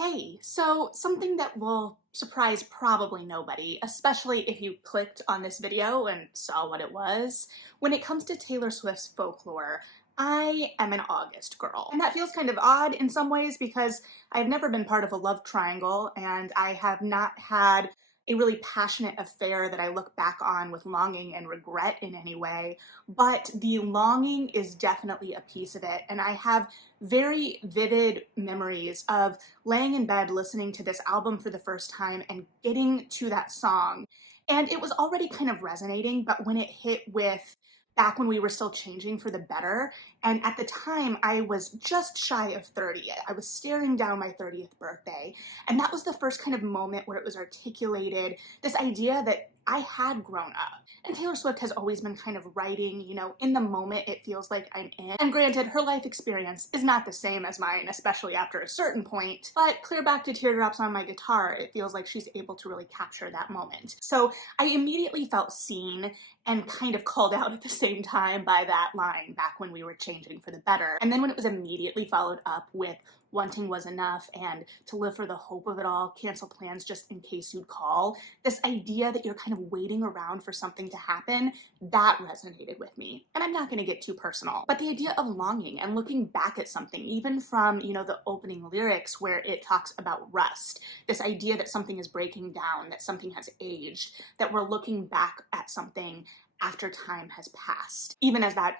Hey, so something that will surprise probably nobody, especially if you clicked on this video and saw what it was. When it comes to Taylor Swift's folklore, I am an August girl. And that feels kind of odd in some ways because I've never been part of a love triangle and I have not had a really passionate affair that I look back on with longing and regret in any way, but the longing is definitely a piece of it. And I have very vivid memories of laying in bed listening to this album for the first time and getting to that song. And it was already kind of resonating, but when it hit with back when we were still changing for the better, and at the time I was just shy of 30. I was staring down my 30th birthday, and that was the first kind of moment where it was articulated, this idea that I had grown up. And Taylor Swift has always been kind of writing, in the moment it feels like I'm in. And granted, her life experience is not the same as mine, especially after a certain point, but clear back to Teardrops on My Guitar, it feels like she's able to really capture that moment. So I immediately felt seen and kind of called out at the same time by that line, back when we were changing for the better. And then when it was immediately followed up with Wanting Was Enough and To Live for the Hope of It All, Cancel Plans Just in Case You'd Call, this idea that you're kind of waiting around for something to happen, that resonated with me. And I'm not going to get too personal, but the idea of longing and looking back at something, even from, the opening lyrics where it talks about rust, this idea that something is breaking down, that something has aged, that we're looking back at something after time has passed, even as that,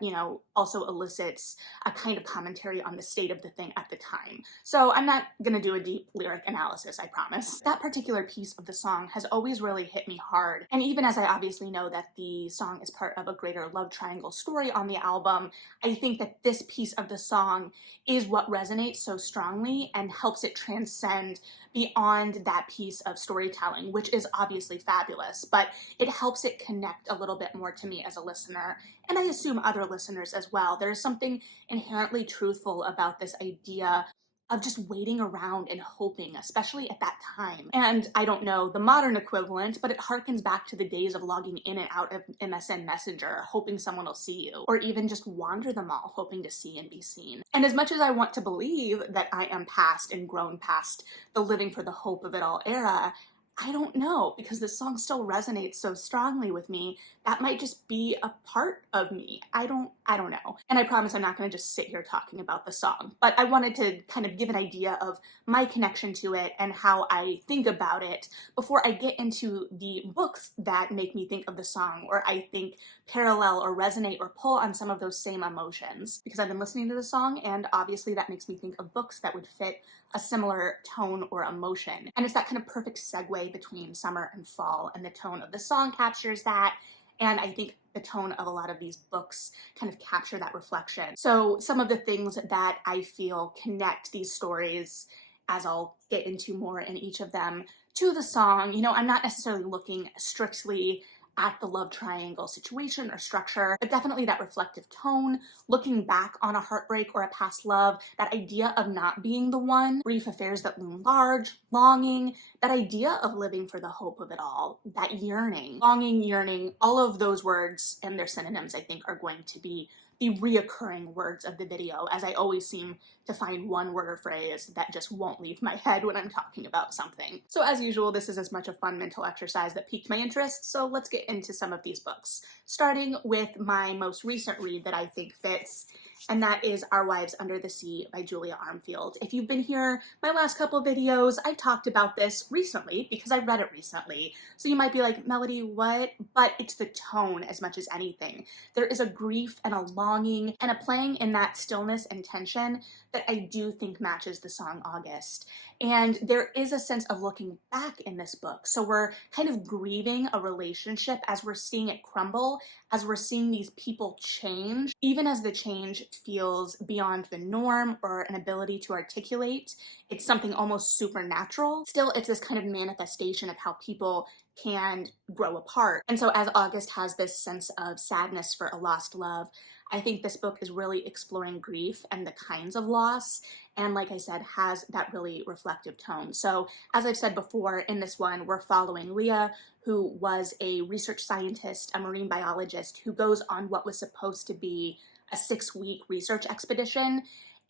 also elicits a kind of commentary on the state of the thing at the time. So I'm not gonna do a deep lyric analysis, I promise. That particular piece of the song has always really hit me hard. And even as I obviously know that the song is part of a greater love triangle story on the album, I think that this piece of the song is what resonates so strongly and helps it transcend beyond that piece of storytelling, which is obviously fabulous, but it helps it connect a little bit more to me as a listener, and I assume other listeners as well. There's something inherently truthful about this idea of just waiting around and hoping, especially at that time. And I don't know the modern equivalent, but it harkens back to the days of logging in and out of MSN Messenger, hoping someone will see you, or even just wander the mall, hoping to see and be seen. And as much as I want to believe that I am past and grown past the living for the hope of it all era, I don't know, because this song still resonates so strongly with me. That might just be a part of me. I don't know. And I promise I'm not going to just sit here talking about the song, but I wanted to kind of give an idea of my connection to it and how I think about it before I get into the books that make me think of the song, or I think parallel or resonate or pull on some of those same emotions, because I've been listening to the song and obviously that makes me think of books that would fit a similar tone or emotion. And it's that kind of perfect segue between summer and fall, and the tone of the song captures that. And I think the tone of a lot of these books kind of capture that reflection. So some of the things that I feel connect these stories, as I'll get into more in each of them, to the song, I'm not necessarily looking strictly at the love triangle situation or structure, but definitely that reflective tone, looking back on a heartbreak or a past love, that idea of not being the one, brief affairs that loom large, longing, that idea of living for the hope of it all, that yearning, longing, yearning, all of those words and their synonyms, I think, are going to be the reoccurring words of the video, as I always seem to find one word or phrase that just won't leave my head when I'm talking about something. So as usual, this is as much a fun mental exercise that piqued my interest, so let's get into some of these books, starting with my most recent read that I think fits, and that is Our Wives Under the Sea by Julia Armfield. If you've been here my last couple videos, I've talked about this recently because I read it recently. So you might be like, Melody, what? But it's the tone as much as anything. There is a grief and a longing and a playing in that stillness and tension that I do think matches the song August. And there is a sense of looking back in this book. So we're kind of grieving a relationship as we're seeing it crumble, as we're seeing these people change, even as the change feels beyond the norm or an ability to articulate. It's something almost supernatural. Still, it's this kind of manifestation of how people can grow apart. And so as August has this sense of sadness for a lost love, I think this book is really exploring grief and the kinds of loss, and like I said, has that really reflective tone. So as I've said before, in this one, we're following Leah, who was a research scientist, a marine biologist, who goes on what was supposed to be a 6-week research expedition.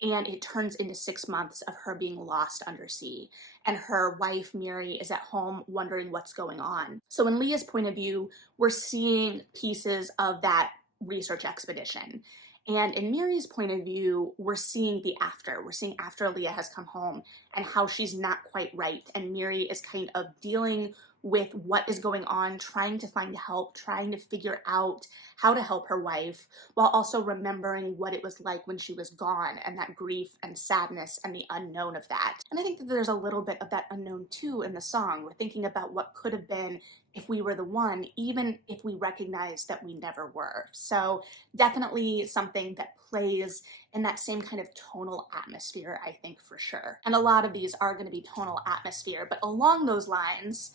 and it turns into 6 months of her being lost undersea. And her wife, Mary, is at home wondering what's going on. So in Leah's point of view, we're seeing pieces of that research expedition. And in Mary's point of view, we're seeing the after. We're seeing after Leah has come home and how she's not quite right. And Mary is kind of dealing with what is going on, trying to find help, trying to figure out how to help her wife, while also remembering what it was like when she was gone and that grief and sadness and the unknown of that. And I think that there's a little bit of that unknown too in the song. We're thinking about what could have been if we were the one, even if we recognize that we never were. So definitely something that plays in that same kind of tonal atmosphere, I think, for sure. And a lot of these are going to be tonal atmosphere, but along those lines,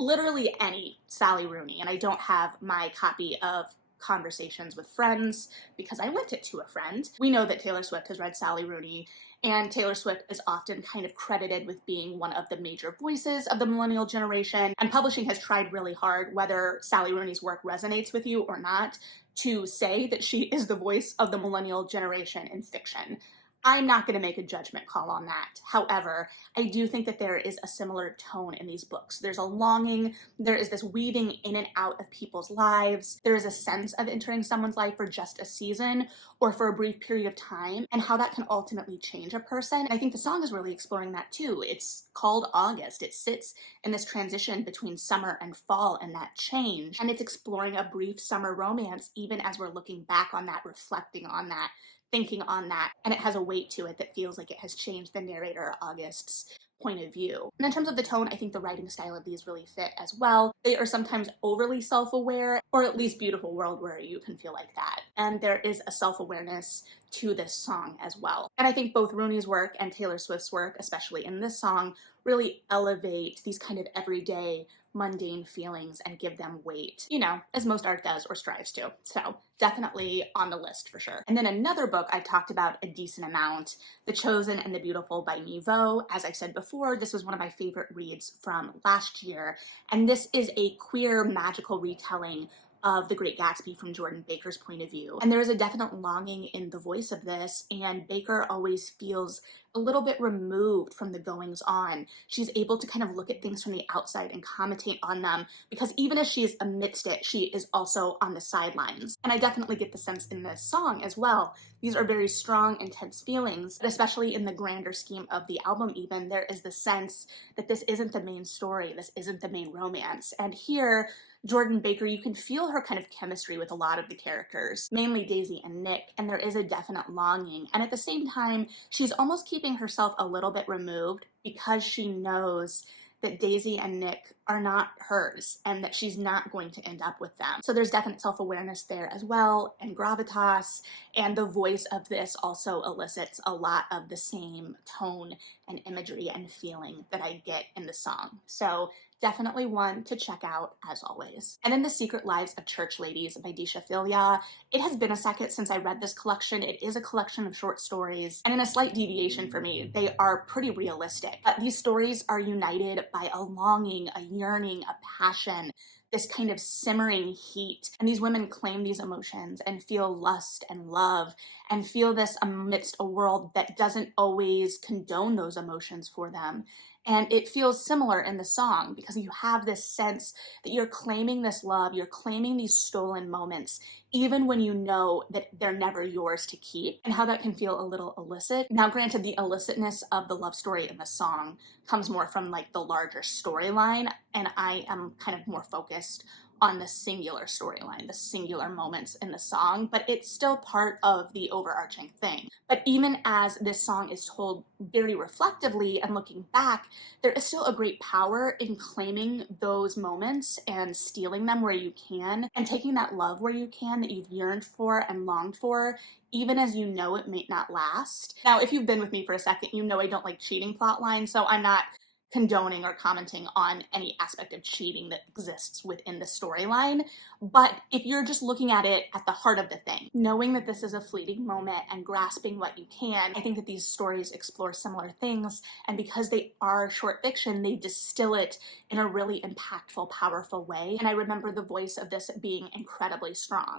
literally any Sally Rooney, and I don't have my copy of Conversations with Friends because I lent it to a friend. We know that Taylor Swift has read Sally Rooney, and Taylor Swift is often kind of credited with being one of the major voices of the millennial generation, and publishing has tried really hard, whether Sally Rooney's work resonates with you or not, to say that she is the voice of the millennial generation in fiction. I'm not going to make a judgment call on that. However, I do think that there is a similar tone in these books. There's a longing, there is this weaving in and out of people's lives, there is a sense of entering someone's life for just a season or for a brief period of time, and how that can ultimately change a person. I think the song is really exploring that too. It's called August. It sits in this transition between summer and fall and that change, and it's exploring a brief summer romance even as we're looking back on that, reflecting on that, thinking on that, and it has a weight to it that feels like it has changed the narrator, August's point of view. And in terms of the tone, I think the writing style of these really fit as well. They are sometimes overly self-aware, or at least Beautiful World where you can feel like that. And there is a self-awareness to this song as well. And I think both Rooney's work and Taylor Swift's work, especially in this song, really elevate these kind of everyday, mundane feelings and give them weight, you know, as most art does or strives to. So definitely on the list for sure. And then another book I've talked about a decent amount, The Chosen and the Beautiful by Nouveau. As I said before, this was one of my favorite reads from last year, and this is a queer magical retelling of The Great Gatsby from Jordan Baker's point of view. And there is a definite longing in the voice of this, and Baker always feels a little bit removed from the goings on. She's able to kind of look at things from the outside and commentate on them, because even as she is amidst it, she is also on the sidelines. And I definitely get the sense in this song as well. These are very strong, intense feelings, but especially in the grander scheme of the album even, there is the sense that this isn't the main story, this isn't the main romance. And here, Jordan Baker, you can feel her kind of chemistry with a lot of the characters, mainly Daisy and Nick, and there is a definite longing. And at the same time, she's almost keeping herself a little bit removed because she knows that Daisy and Nick are not hers and that she's not going to end up with them. So there's definite self-awareness there as well, and gravitas, and the voice of this also elicits a lot of the same tone and imagery and feeling that I get in the song. So definitely one to check out as always. And then The Secret Lives of Church Ladies by Disha Filia. It has been a second since I read this collection. It is a collection of short stories, and in a slight deviation for me, they are pretty realistic. These stories are united by a longing, a yearning, a passion, this kind of simmering heat. And these women claim these emotions and feel lust and love and feel this amidst a world that doesn't always condone those emotions for them. And it feels similar in the song because you have this sense that you're claiming this love, you're claiming these stolen moments, even when you know that they're never yours to keep, and how that can feel a little illicit. Now, granted, the illicitness of the love story in the song comes more from like the larger storyline, and I am kind of more focused on the singular storyline, the singular moments in the song, but it's still part of the overarching thing. But even as this song is told very reflectively and looking back, there is still a great power in claiming those moments and stealing them where you can, and taking that love where you can that you've yearned for and longed for, even as you know it may not last. Now, if you've been with me for a second, you know I don't like cheating plot lines, so I'm not condoning or commenting on any aspect of cheating that exists within the storyline. But if you're just looking at it at the heart of the thing, knowing that this is a fleeting moment and grasping what you can, I think that these stories explore similar things, and because they are short fiction, they distill it in a really impactful, powerful way. And I remember the voice of this being incredibly strong.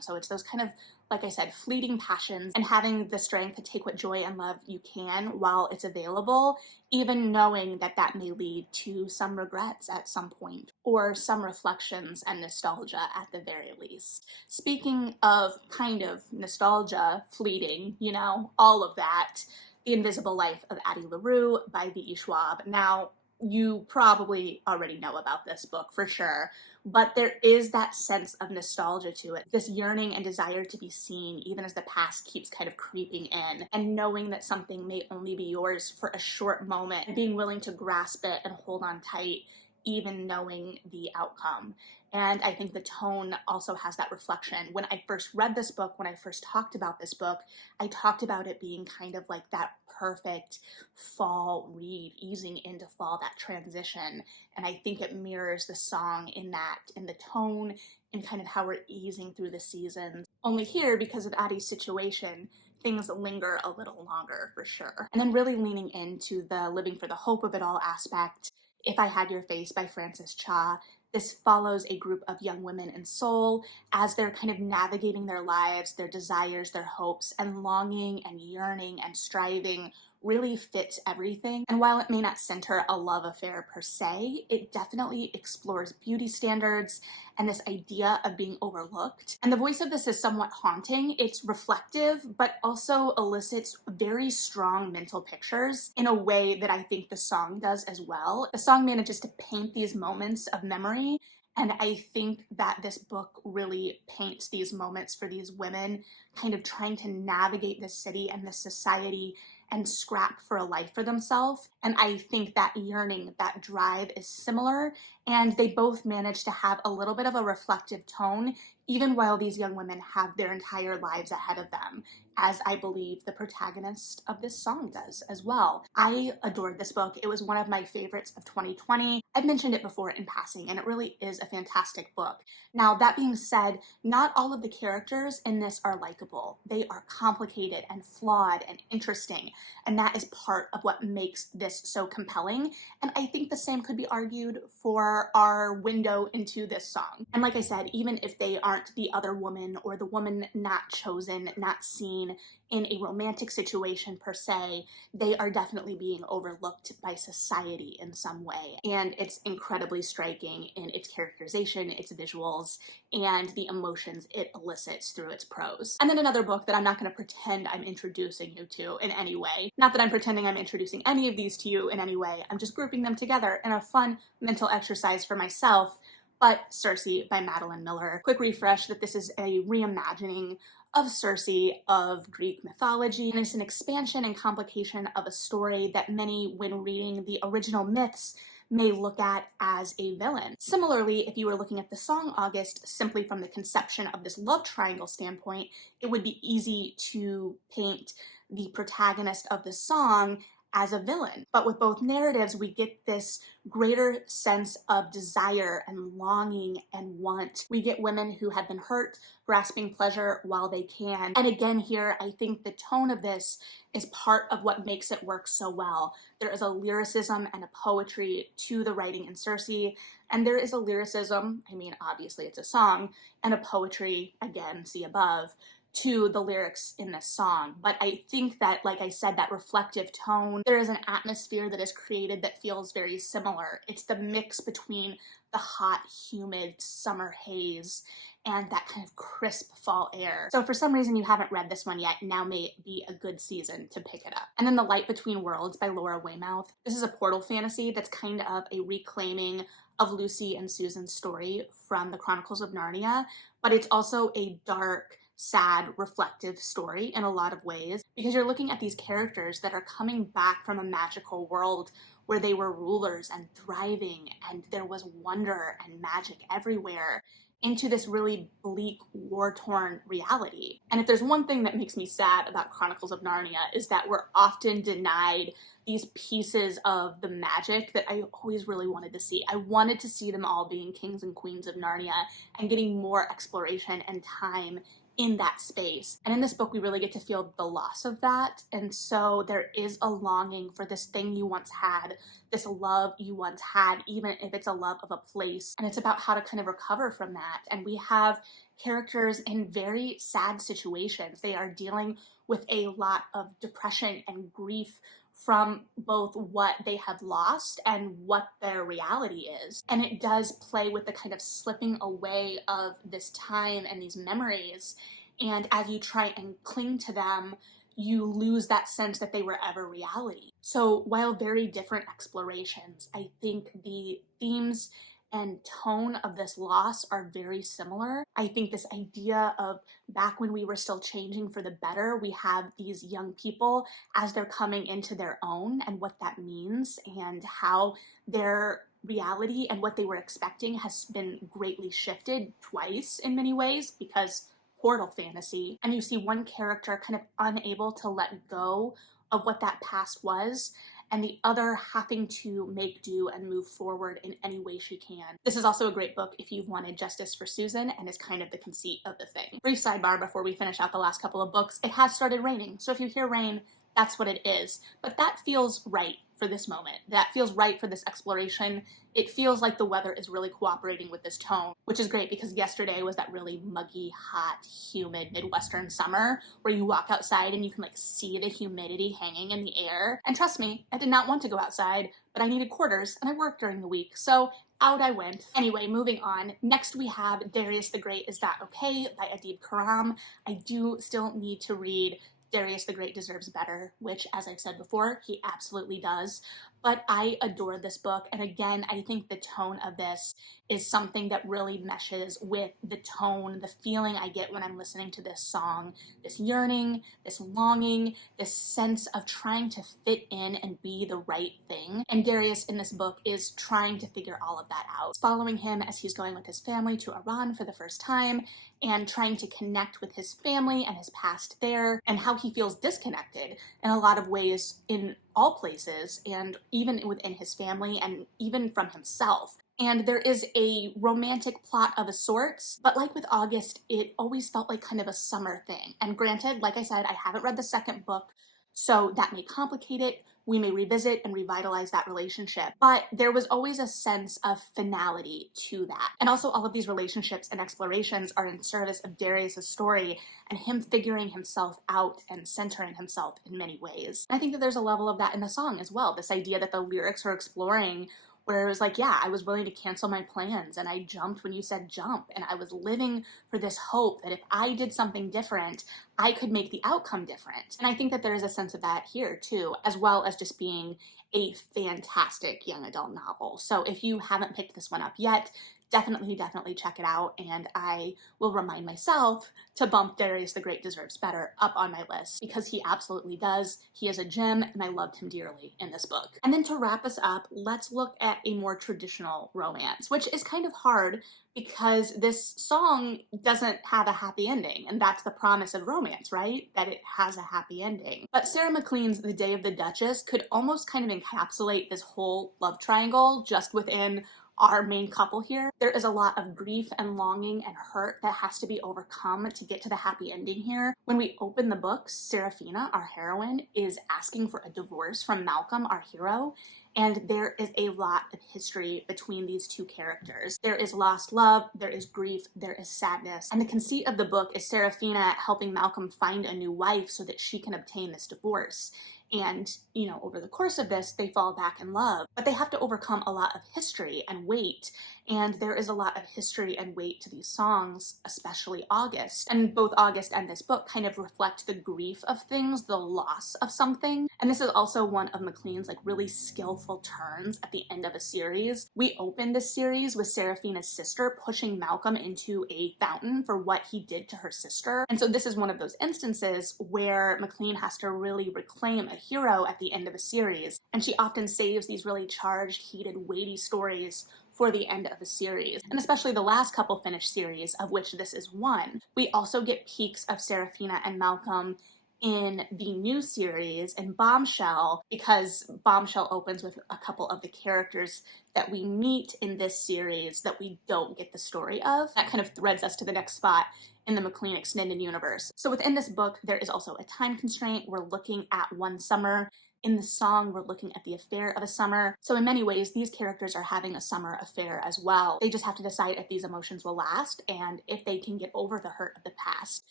So it's those kind of like I said, fleeting passions and having the strength to take what joy and love you can while it's available, even knowing that that may lead to some regrets at some point or some reflections and nostalgia at the very least. Speaking of kind of nostalgia, fleeting, you know, all of that, The Invisible Life of Addie LaRue by V.E. Schwab. Now, you probably already know about this book for sure, but there is that sense of nostalgia to it, this yearning and desire to be seen even as the past keeps kind of creeping in, and knowing that something may only be yours for a short moment, and being willing to grasp it and hold on tight even knowing the outcome. And I think the tone also has that reflection. When I first read this book, when I first talked about this book, I talked about it being kind of like that perfect fall read, easing into fall, that transition. And I think it mirrors the song in that, in the tone, and kind of how we're easing through the seasons. Only here, because of Addie's situation, things linger a little longer for sure. And then really leaning into the living for the hope of it all aspect. If I Had Your Face by Frances Cha. This follows a group of young women in Seoul as they're kind of navigating their lives, their desires, their hopes, and longing and yearning and striving really fits everything. And while it may not center a love affair per se, it definitely explores beauty standards and this idea of being overlooked. And the voice of this is somewhat haunting. It's reflective, but also elicits very strong mental pictures in a way that I think the song does as well. The song manages to paint these moments of memory, and I think that this book really paints these moments for these women kind of trying to navigate this city and this society and scrap for a life for themselves. And I think that yearning, that drive is similar, and they both manage to have a little bit of a reflective tone, even while these young women have their entire lives ahead of them, as I believe the protagonist of this song does as well. I adored this book. It was one of my favorites of 2020. I've mentioned it before in passing, and it really is a fantastic book. Now, that being said, not all of the characters in this are likable. They are complicated and flawed and interesting, and that is part of what makes this so compelling. And I think the same could be argued for our window into this song. And like I said, even if they aren't the other woman or the woman not chosen, not seen in a romantic situation per se, they are definitely being overlooked by society in some way. And it's incredibly striking in its characterization, its visuals, and the emotions it elicits through its prose. And then another book that I'm not going to pretend I'm introducing you to in any way. Not that I'm pretending I'm introducing any of these to you in any way. I'm just grouping them together in a fun mental exercise for myself. But Cersei by Madeline Miller. Quick refresh that this is a reimagining of Cersei of Greek mythology, and it's an expansion and complication of a story that many, when reading the original myths, may look at as a villain. Similarly, if you were looking at the song August simply from the conception of this love triangle standpoint, it would be easy to paint the protagonist of the song as a villain. But with both narratives, we get this greater sense of desire and longing and want. We get women who have been hurt, grasping pleasure while they can. And again here, I think the tone of this is part of what makes it work so well. There is a lyricism and a poetry to the writing in Cersei, and there is a lyricism, I mean, obviously it's a song, and a poetry, again, see above, to the lyrics in this song. But I think that, like I said, that reflective tone, there is an atmosphere that is created that feels very similar. It's the mix between the hot, humid summer haze and that kind of crisp fall air. So if for some reason you haven't read this one yet, now may be a good season to pick it up. And then The Light Between Worlds by Laura Weymouth. This is a portal fantasy that's kind of a reclaiming of Lucy and Susan's story from the Chronicles of Narnia, but it's also a dark, sad, reflective story in a lot of ways, because you're looking at these characters that are coming back from a magical world where they were rulers and thriving, and there was wonder and magic everywhere, into this really bleak, war-torn reality. And if there's one thing that makes me sad about Chronicles of Narnia is that we're often denied these pieces of the magic that I always really wanted to see. I wanted to see them all being kings and queens of Narnia and getting more exploration and time in that space. And in this book, we really get to feel the loss of that. And so there is a longing for this thing you once had, this love you once had, even if it's a love of a place. And it's about how to kind of recover from that. And we have characters in very sad situations. They are dealing with a lot of depression and grief from both what they have lost and what their reality is. And it does play with the kind of slipping away of this time and these memories. And as you try and cling to them, you lose that sense that they were ever reality. So while very different explorations, I think the themes and tone of this loss are very similar. I think this idea of back when we were still changing for the better, we have these young people as they're coming into their own and what that means and how their reality and what they were expecting has been greatly shifted twice in many ways because portal fantasy. And you see one character kind of unable to let go of what that past was, and the other having to make do and move forward in any way she can. This is also a great book if you've wanted justice for Susan, and is kind of the conceit of the thing. Brief sidebar before we finish out the last couple of books. It has started raining, so if you hear rain, that's what it is. But that feels right for this moment. That feels right for this exploration. It feels like the weather is really cooperating with this tone, which is great because yesterday was that really muggy, hot, humid Midwestern summer where you walk outside and you can like see the humidity hanging in the air. And trust me, I did not want to go outside, but I needed quarters and I worked during the week. So out I went. Anyway, moving on. Next we have Darius the Great Is That Okay by Addie. I do still need to read Darius the Great Deserves Better, which, as I've said before, he absolutely does. But I adore this book, and again, I think the tone of this is something that really meshes with the tone, the feeling I get when I'm listening to this song, this yearning, this longing, this sense of trying to fit in and be the right thing. And Darius in this book is trying to figure all of that out. It's following him as he's going with his family to Iran for the first time and trying to connect with his family and his past there and how he feels disconnected in a lot of ways in all places and even within his family and even from himself. And there is a romantic plot of a sorts, but like with August, it always felt like kind of a summer thing. And granted, like I said, I haven't read the second book, so that may complicate it. We may revisit and revitalize that relationship, but there was always a sense of finality to that. And also all of these relationships and explorations are in service of Darius's story and him figuring himself out and centering himself in many ways. And I think that there's a level of that in the song as well. This idea that the lyrics are exploring where it was like, yeah, I was willing to cancel my plans and I jumped when you said jump. And I was living for this hope that if I did something different, I could make the outcome different. And I think that there is a sense of that here too, as well as just being a fantastic young adult novel. So if you haven't picked this one up yet, definitely check it out, and I will remind myself to bump Darius the Great Deserves Better up on my list because he absolutely does. He is a gem, and I loved him dearly in this book. And then to wrap us up, let's look at a more traditional romance, which is kind of hard because this song doesn't have a happy ending, and that's the promise of romance, right? That it has a happy ending. But Sarah McLean's The Day of the Duchess could almost kind of encapsulate this whole love triangle just within our main couple here. There is a lot of grief and longing and hurt that has to be overcome to get to the happy ending here. When we open the book, Serafina, our heroine, is asking for a divorce from Malcolm, our hero, and there is a lot of history between these two characters. There is lost love, there is grief, there is sadness, and the conceit of the book is Serafina helping Malcolm find a new wife so that she can obtain this divorce. And, you know, over the course of this, they fall back in love, but they have to overcome a lot of history and weight. And there is a lot of history and weight to these songs, especially August. And both August and this book kind of reflect the grief of things, the loss of something. And this is also one of McLean's like really skillful turns at the end of a series. We opened this series with Serafina's sister pushing Malcolm into a fountain for what he did to her sister. And so this is one of those instances where McLean has to really reclaim a hero at the end of a series. And she often saves these really charged, heated, weighty stories for the end of a series, and especially the last couple finished series, of which this is one. We also get peeks of Serafina and Malcolm in the new series in Bombshell, because Bombshell opens with a couple of the characters that we meet in this series that we don't get the story of. That kind of threads us to the next spot in the McLean extended universe. So within this book, there is also a time constraint. We're looking at one summer In the song, we're looking at the affair of a summer. So in many ways, these characters are having a summer affair as well. They just have to decide if these emotions will last and if they can get over the hurt of the past.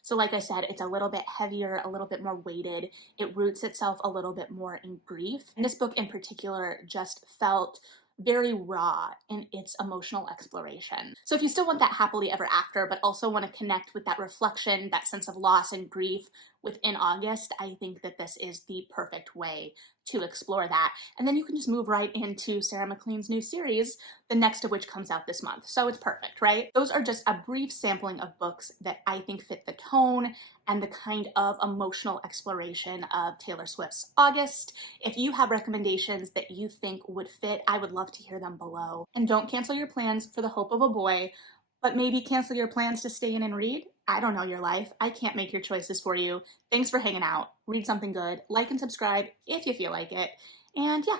So like I said, it's a little bit heavier, a little bit more weighted. It roots itself a little bit more in grief. And this book in particular just felt very raw in its emotional exploration. So if you still want that happily ever after, but also want to connect with that reflection, that sense of loss and grief within August, I think that this is the perfect way to explore that. And then you can just move right into Sarah MacLean's new series, the next of which comes out this month. So it's perfect, right? Those are just a brief sampling of books that I think fit the tone and the kind of emotional exploration of Taylor Swift's August. If you have recommendations that you think would fit, I would love to hear them below. And don't cancel your plans for the hope of a boy, but maybe cancel your plans to stay in and read. I don't know your life. I can't make your choices for you. Thanks for hanging out. Read something good. Like and subscribe if you feel like it. And yeah,